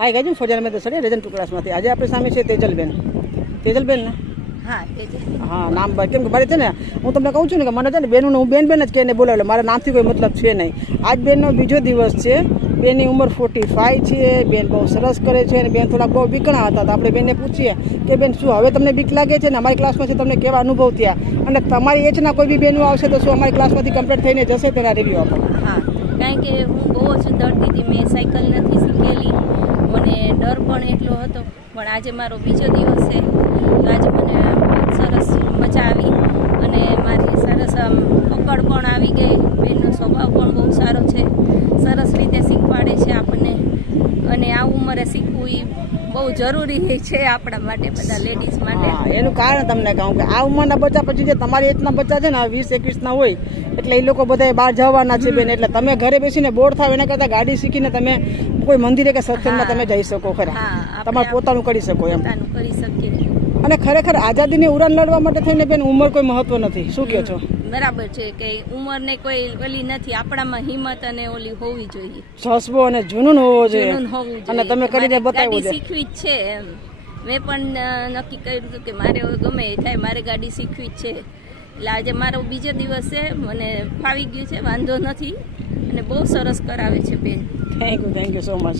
હાય ગાજી ફોજાન મેં સડી રેજન ક્લાસમાંથી આજે આપણી સામે છે તેજલબેન ને હા તેજલ હા નામ કેમ કે મારે છે ને હું તમને કહું છું ને કે મને છે ને બેનનું હું બેન જ કહીને બોલાવેલો મારા નામથી કોઈ મતલબ છે નહીં. આજ બેનનો બીજો દિવસ છે. બેનની ઉંમર 45 છે. બેન બહુ સરસ કરે છે અને બેન થોડાક બહુ બીકણા હતા. તો આપણે બેનને પૂછીએ કે બેન શું હવે તમને બીક લાગે છે ને અમારી ક્લાસમાંથી તમને કેવા અનુભવ થયા અને તમારી એજના કોઈ બી બેનો આવશે તો શું અમારી ક્લાસમાંથી કમ્પ્લીટ થઈને જશે તેના રિવ્યૂ આપો. હા કારણ કે હું બહુ જ ડરતી હતી. મેં સાયકલ નથી શીખેલી મને ડર પણ એટલો હતો. પણ આજે મારો બીજો દિવસ છે તો આજે મને બહુ સરસ મજા આવી અને મારી સરસ આમ પકડ પણ આવી ગઈ. બેનનો સ્વભાવ પણ બહુ સારો છે. સરસ રીતે શીખવાડે છે આપણને અને આ ઉંમરે શીખવું એ બહુ જરૂરી છે આપણા માટે, બધા લેડીઝ માટે. એનું કારણ તમને કહું કે આ ઉંમરના બચ્ચા પછી જે તમારી એજના બચ્ચા છે ને 20-21 હોય એટલે એ લોકો બધા બહાર જવાના છે બેન. એટલે તમે ઘરે બેસીને બોર થાવ એના કરતાં ગાડી શીખીને તમે કોઈ મંદિરે કે સત્સંગમાં તમે જઈ શકો ખરા. તમારે પોતાનું કરી શકો એમ કરી શકીએ. અને ખરેખર આઝાદીની ઉડાન લડવા માટે થઈને બેન ઉંમર કોઈ મહત્વ નથી. શું કહો છો? બરાબર છે કે ઉંમરને કોઈ ઓલી નથી. આપણામાં હિંમત અને ઓલી હોવી જોઈએ, જસ્બો અને જુનૂન હોવો જોઈએ અને તમે કરીને બતાવવું છે. શીખવી જ છે એમ મેં પણ નક્કી કર્યું હતું કે મારે ગમે એ થાય મારે ગાડી શીખવી જ છે. એટલે આજે મારો બીજો દિવસ છે. મને ફાવી ગયું છે, વાંધો નથી અને બહુ સરસ કરાવે છે બેન. Thank you so much.